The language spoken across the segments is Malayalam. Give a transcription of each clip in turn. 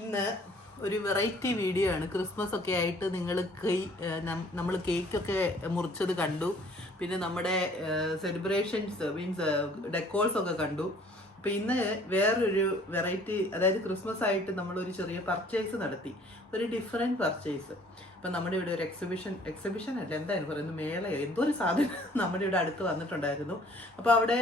ഇന്ന് ഒരു വെറൈറ്റി വീഡിയോ ആണ്. ക്രിസ്മസ് ഒക്കെ ആയിട്ട് നിങ്ങൾ കൈ നമ്മൾ കേക്കൊക്കെ മുറിച്ചത് കണ്ടു. പിന്നെ നമ്മുടെ സെലിബ്രേഷൻസ് മീൻസ് ഡെക്കോൾസ് ഒക്കെ കണ്ടു. അപ്പൊ ഇന്ന് വേറൊരു വെറൈറ്റി അതായത് ക്രിസ്മസ് ആയിട്ട് നമ്മൾ ഒരു ചെറിയ പർച്ചേസ് നടത്തി. ഒരു ഡിഫറെന്റ് പർച്ചേസ് അപ്പൊ നമ്മുടെ ഇവിടെ ഒരു എക്സിബിഷൻ എക്സിബിഷൻ അല്ല എന്തായാലും പറയുന്നത് മേളയോ എന്തോ ഒരു സാധനം നമ്മുടെ ഇവിടെ അടുത്ത് വന്നിട്ടുണ്ടായിരുന്നു. അപ്പൊ അവിടെ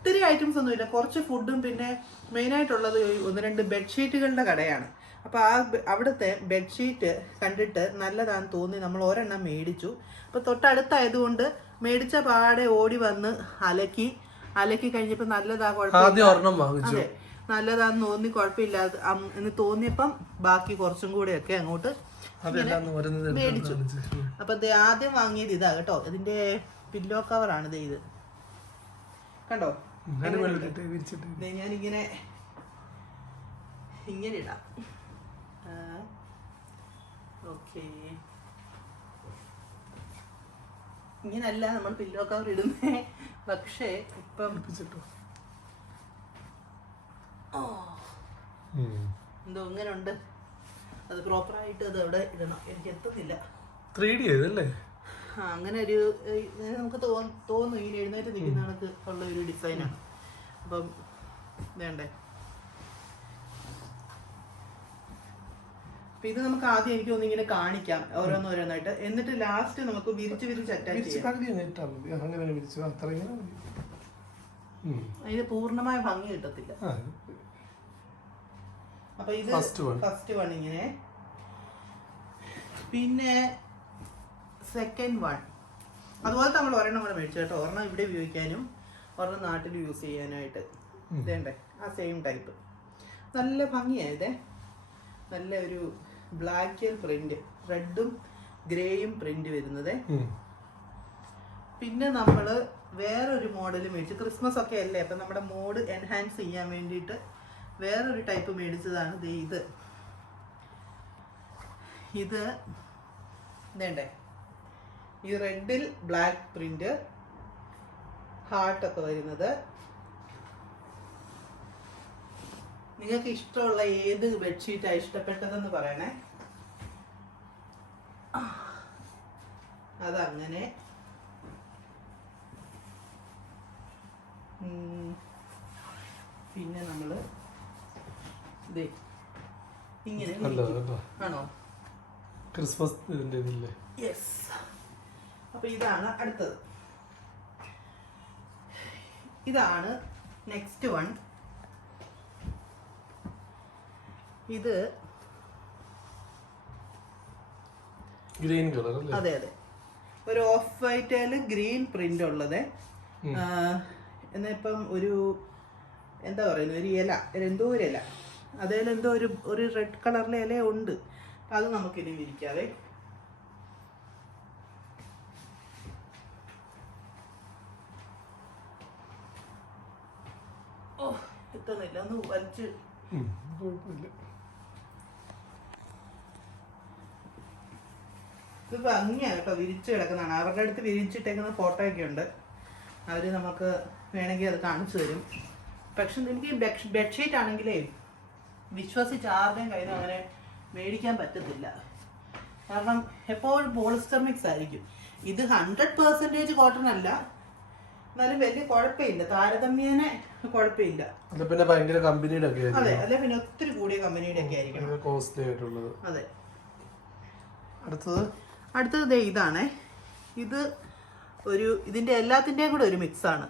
ഒത്തിരി ഐറ്റംസ് ഒന്നുമില്ല. കുറച്ച് ഫുഡും പിന്നെ മെയിൻ ആയിട്ടുള്ളത് ഒന്ന് രണ്ട് ബെഡ്ഷീറ്റുകളുടെ കടയാണ്. അപ്പോൾ ആ അവിടുത്തെ ബെഡ്ഷീറ്റ് കണ്ടിട്ട് നല്ലതാന്ന് തോന്നി. നമ്മൾ ഒരെണ്ണം മേടിച്ചു. അപ്പൊ തൊട്ടടുത്തായതുകൊണ്ട് മേടിച്ച പാടെ ഓടി വന്ന് അലക്കി. അലക്കി കഴിഞ്ഞപ്പോ നല്ലതാ കുഴപ്പമില്ല. അതെ. നല്ലതാന്ന് തോന്നി കുഴപ്പമില്ലാതെ എന്ന് തോന്നിയപ്പം ബാക്കി കുറച്ചും കൂടെ ഒക്കെ അങ്ങോട്ട് മേടിച്ചു. അപ്പൊ ആദ്യം വാങ്ങിയത് ഇതാ കേട്ടോ. ഇതിന്റെ പില്ലോ കവറാണ് ഇത്. കണ്ടോ? ഞാനിങ്ങനെ ഇങ്ങനെ ഇടാം. ഓക്കെ. ഇങ്ങനല്ല നമ്മൾ പില്ലോ കവർ ഇടുന്നേ. പക്ഷേ ഇപ്പം ഓ എന്തോ ഇങ്ങനെ ഉണ്ട് അത് പ്രോപ്പറായിട്ട് അത് അവിടെ ഇടണം. എനിക്ക് എത്തുന്നില്ല. ത്രീ ഡി ആ അങ്ങനെ ഒരു നമുക്ക് തോന്നും തോന്നും ഇങ്ങനെ എഴുന്നേറ്റ് നിൽക്കുന്ന കണക്ക് ഉള്ള ഒരു ഡിസൈനാണ് അപ്പം വേണ്ടേ? അപ്പൊ ഇത് നമുക്ക് ആദ്യം എനിക്ക് തോന്നുന്നു ഇങ്ങനെ കാണിക്കാം ഓരോന്നോരോന്നായിട്ട്. എന്നിട്ട് ലാസ്റ്റ് നമുക്ക് വിരിച്ച് വിരിച്ച് ഉം. അതിന് പൂർണമായ ഭംഗി കിട്ടത്തില്ല. അപ്പൊ ഇത്. ഫസ്റ്റ് വൺ ഇങ്ങനെ. പിന്നെ സെക്കൻഡ് വൺ അതുപോലെ നമ്മൾ ഒരെണ്ണം കൂടെ മേടിച്ചു കേട്ടോ. ഒരെണ്ണം ഇവിടെ ഉപയോഗിക്കാനും ഒരെണ്ണം നാട്ടിൽ യൂസ് ചെയ്യാനായിട്ട്. ഇതേണ്ടേ? ആ സെയിം ടൈപ്പ് നല്ല ഭംഗിയാണ് ഇതേ. നല്ല ഒരു ബ്ലാക്ക് പ്രിന്റ് റെഡും ഗ്രേയും പ്രിന്റ് വരുന്നത്. പിന്നെ നമ്മൾ വേറൊരു മോഡൽ മേടിച്ചു. ക്രിസ്മസ് ഒക്കെ അല്ലേ? അപ്പം നമ്മുടെ മോഡ് എൻഹാൻസ് ചെയ്യാൻ വേണ്ടിയിട്ട് വേറൊരു ടൈപ്പ് മേടിച്ചതാണ് ഇത്. ഇത് ഇതേണ്ടേ? ഈ റെഡിൽ ബ്ലാക്ക് പ്രിന്റ് ഹാർട്ടൊക്കെ വരുന്നത്. നിങ്ങൾക്ക് ഇഷ്ടമുള്ള ഏത് ബെഡ്ഷീറ്റാണ് ഇഷ്ടപ്പെട്ടതെന്ന് പറയണേ? അതങ്ങനെ. പിന്നെ നമ്മൾ ദേ ഇങ്ങനെ ആണോ? Christmas yes. അപ്പൊ ഇതാണ് അടുത്തത്. ഇതാണ് നെക്സ്റ്റ് വൺ ഇത് ഗ്രീൻ കളർ അതെ അതെ. ഒരു ഓഫ് വൈറ്റിൽ ഗ്രീൻ പ്രിന്റ് ഉള്ളത്. എന്നാ ഇപ്പം ഒരു എന്താ പറയുന്നത്? ഒരു ഇല എന്തോ ഒരു ഇല. അതേലെന്തോ എന്തോ ഒരു ഒരു റെഡ് കളറിലെ ഇല ഉണ്ട്. അത് നമുക്കിനി വിരിക്കാവേ ഓ എത്തുന്നില്ല ഒന്ന് വലിച്ച്. കുഴപ്പമില്ല. ഇത് ഭംഗിയാണ് കേട്ടോ വിരിച്ച് കിടക്കുന്നതാണ്. അവരുടെ അടുത്ത് വിരിച്ചിട്ടേക്കുന്ന ഫോട്ടോ ഒക്കെ ഉണ്ട് അവർ നമുക്ക് വേണമെങ്കിൽ അത് കാണിച്ചു തരും. പക്ഷെ എനിക്ക് ബെഡ്ഷീറ്റ് ആണെങ്കിലേ വിശ്വസിച്ച് ആരുടെയും കയ്യിൽ അങ്ങനെ മേടിക്കാൻ പറ്റത്തില്ല. കാരണം എപ്പോഴും പോളിസ്റ്റർ മിക്സ് ആയിരിക്കും. ഇത് ഹൺഡ്രഡ് പെർസെന്റേജ് കോട്ടൺ അല്ല. എന്നാലും വലിയ കുഴപ്പമില്ല. താരതമ്യേന കുഴപ്പമില്ല. അല്ല പിന്നെ ഭയങ്കര കമ്പനിയുടെ ഒക്കെ അതെ അല്ലെ പിന്നെ ഒത്തിരി കൂടിയ കമ്പനിയുടെ ഒക്കെ ആയിരിക്കണം. ആയിരിക്കും കോസ്റ്റ്ലി ആയിട്ടുള്ളത്. അതെ. അടുത്തത്? അടുത്തത് ദേ ഇതാണേ. ഇത് ഒരു ഇതിന്റെ എല്ലാത്തിന്റെയും കൂടെ ഒരു മിക്സാണ്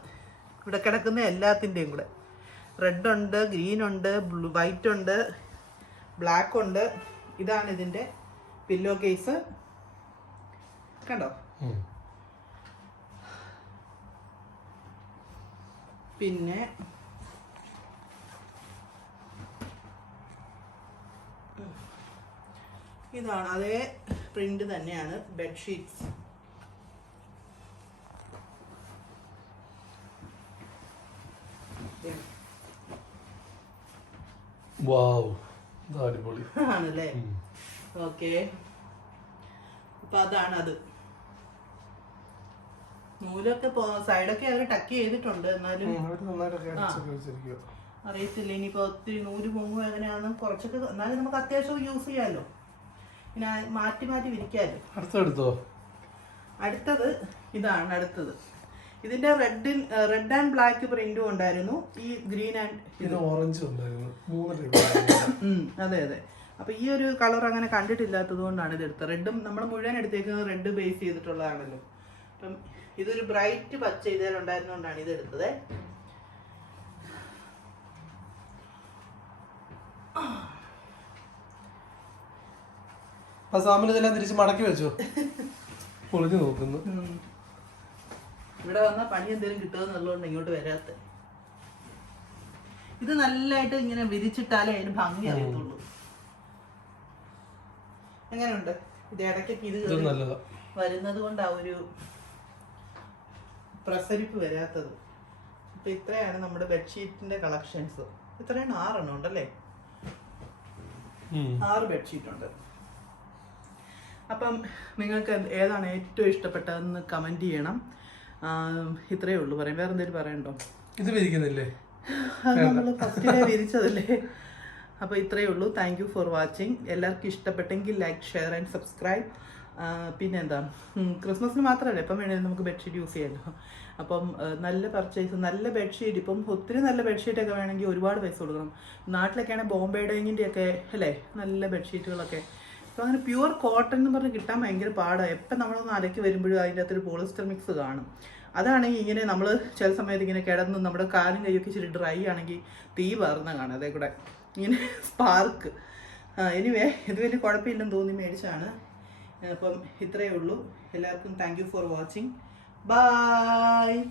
ഇവിടെ കിടക്കുന്ന എല്ലാത്തിന്റെയും കൂടെ. റെഡ് ഉണ്ട് ഗ്രീൻ ഉണ്ട് ബ്ലൂ വൈറ്റ് ഉണ്ട് ബ്ലാക്ക് ഉണ്ട്. ഇതാണ് ഇതിന്റെ പില്ലോ കേസ് കണ്ടോ പിന്നെ ഇതാണ് അതേ പ്രിന്റ് തന്നെയാണ് ബെഡ്ഷീറ്റ്സ്. ആണല്ലേ. ഓക്കെ. അപ്പൊ അതാണ് അത്. നൂലൊക്കെ സൈഡൊക്കെ അവർ ടക്ക് ചെയ്തിട്ടുണ്ട് എന്നാലും. അവർ അറിയത്തില്ല ഇനിയിപ്പോ ഒത്തിരി നൂൽ പൊങ്ങും എങ്ങനെയാണെന്ന് കുറച്ചൊക്കെ എന്നാലും നമുക്ക് അത്യാവശ്യം യൂസ് ചെയ്യാമല്ലോ പിന്നെ മാറ്റി മാറ്റി വിരിക്കാമല്ലോ അടുത്തെടുത്തോ? അടുത്തത് ഇതാണ് അടുത്തത്. ഇതിന്റെ റെഡിൽ റെഡ് ആൻഡ് ബ്ലാക്ക് പ്രിന്റും ഉണ്ടായിരുന്നു. ഈ ഗ്രീൻ ആൻഡ് ഇത് ഓറഞ്ച് അതെ അതെ. അപ്പൊ ഈ ഒരു കളർ അങ്ങനെ കണ്ടിട്ടില്ലാത്തത് കൊണ്ടാണ് ഇത് എടുത്തത്. റെഡും നമ്മൾ മുഴുവൻ എടുത്തേക്കുന്നത് റെഡ് ബേസ് ചെയ്തിട്ടുള്ളതാണല്ലോ. അപ്പം ഇതൊരു ബ്രൈറ്റ് പച്ച ഇതിലുണ്ടായിരുന്നുകൊണ്ടാണ് ഇത് എടുത്തത്. ആ സാമിന് ഇതെല്ലാം തിരിച്ച് മടക്കി വെച്ചു? പൊളിഞ്ഞു നോക്കുന്നു. ഇവിടെ വന്നാൽ പണി എന്തെങ്കിലും കിട്ടുമെന്നുള്ളതുകൊണ്ട് ഇങ്ങോട്ട് വരാത്ത. ഇത് നല്ലതായിട്ട് ഇങ്ങനെ വിരിച്ചിട്ടാലേ അതിന് ഭംഗി അറിയത്തുള്ളൂ. എങ്ങനെയുണ്ട്? ഇത് ഇടയ്ക്കൊക്കെ ഇത് വരുന്നത് കൊണ്ട് ആ ഒരു പ്രസരിപ്പ് വരാത്തത്. അപ്പൊ ഇത്രയാണ് നമ്മുടെ ബെഡ്ഷീറ്റിന്റെ കളക്ഷൻസ്. ഇത്രയാണ് ആറെണ്ണം ഉണ്ടല്ലേ. ആറ് ബെഡ്ഷീറ്റ് ഉണ്ട്. അപ്പം നിങ്ങൾക്ക് ഏതാണ് ഏറ്റവും ഇഷ്ടപ്പെട്ടതെന്ന് കമന്റ് ചെയ്യണം. ഇത്രയേ ഉള്ളൂ. പറയാം വേറെ എന്തെങ്കിലും പറയണ്ടോ ഇത് വിരിക്കുന്നില്ലേ? നമ്മൾ ഫസ്റ്റിലെ വിരിച്ചതല്ലേ? അപ്പോൾ ഇത്രയേ ഉള്ളൂ. താങ്ക് യു ഫോർ വാച്ചിങ് എല്ലാവർക്കും ഇഷ്ടപ്പെട്ടെങ്കിൽ ലൈക്ക് ഷെയർ ആൻഡ് സബ്സ്ക്രൈബ് പിന്നെന്താ? ക്രിസ്മസിന് മാത്രമല്ല ഇപ്പം വേണേലും നമുക്ക് ബെഡ്ഷീറ്റ് യൂസ് ചെയ്യാമല്ലോ അപ്പം നല്ല പർച്ചേസ് നല്ല ബെഡ്ഷീറ്റ് ഇപ്പം ഒത്തിരി നല്ല ബെഡ്ഷീറ്റൊക്കെ വേണമെങ്കിൽ ഒരുപാട് പൈസ കൊടുക്കണം. നാട്ടിലൊക്കെ ആണെങ്കിൽ ബോംബെ ഡൈങ്ങിന്റെ ഒക്കെ അല്ലേ? നല്ല ബെഡ്ഷീറ്റുകളൊക്കെ. അപ്പോൾ അങ്ങനെ പ്യുവർ കോട്ടൺ എന്ന് പറഞ്ഞ് കിട്ടാൻ ഭയങ്കര പാടാണ് എപ്പം നമ്മളൊന്ന് അലക്കി വരുമ്പോഴും അതിന്റെ അകത്തൊരു പോളിസ്റ്റർ മിക്സ് കാണും. അതാണെങ്കിൽ ഇങ്ങനെ നമ്മൾ ചില സമയത്ത് ഇങ്ങനെ കിടന്ന് നമ്മുടെ കാലും കൈയൊക്കെ ഇച്ചിരി ഡ്രൈ ആണെങ്കിൽ തീ പാറുന്ന കാണാം അതേ കൂടെ. ഇങ്ങനെ സ്പാർക്ക്. എനിവേ ഇത് വലിയ കുഴപ്പമില്ലെന്ന് തോന്നി മേടിച്ചാണ് അപ്പം ഇത്രയേ ഉള്ളൂ. എല്ലാവർക്കും താങ്ക് ഫോർ വാച്ചിങ് ബൈ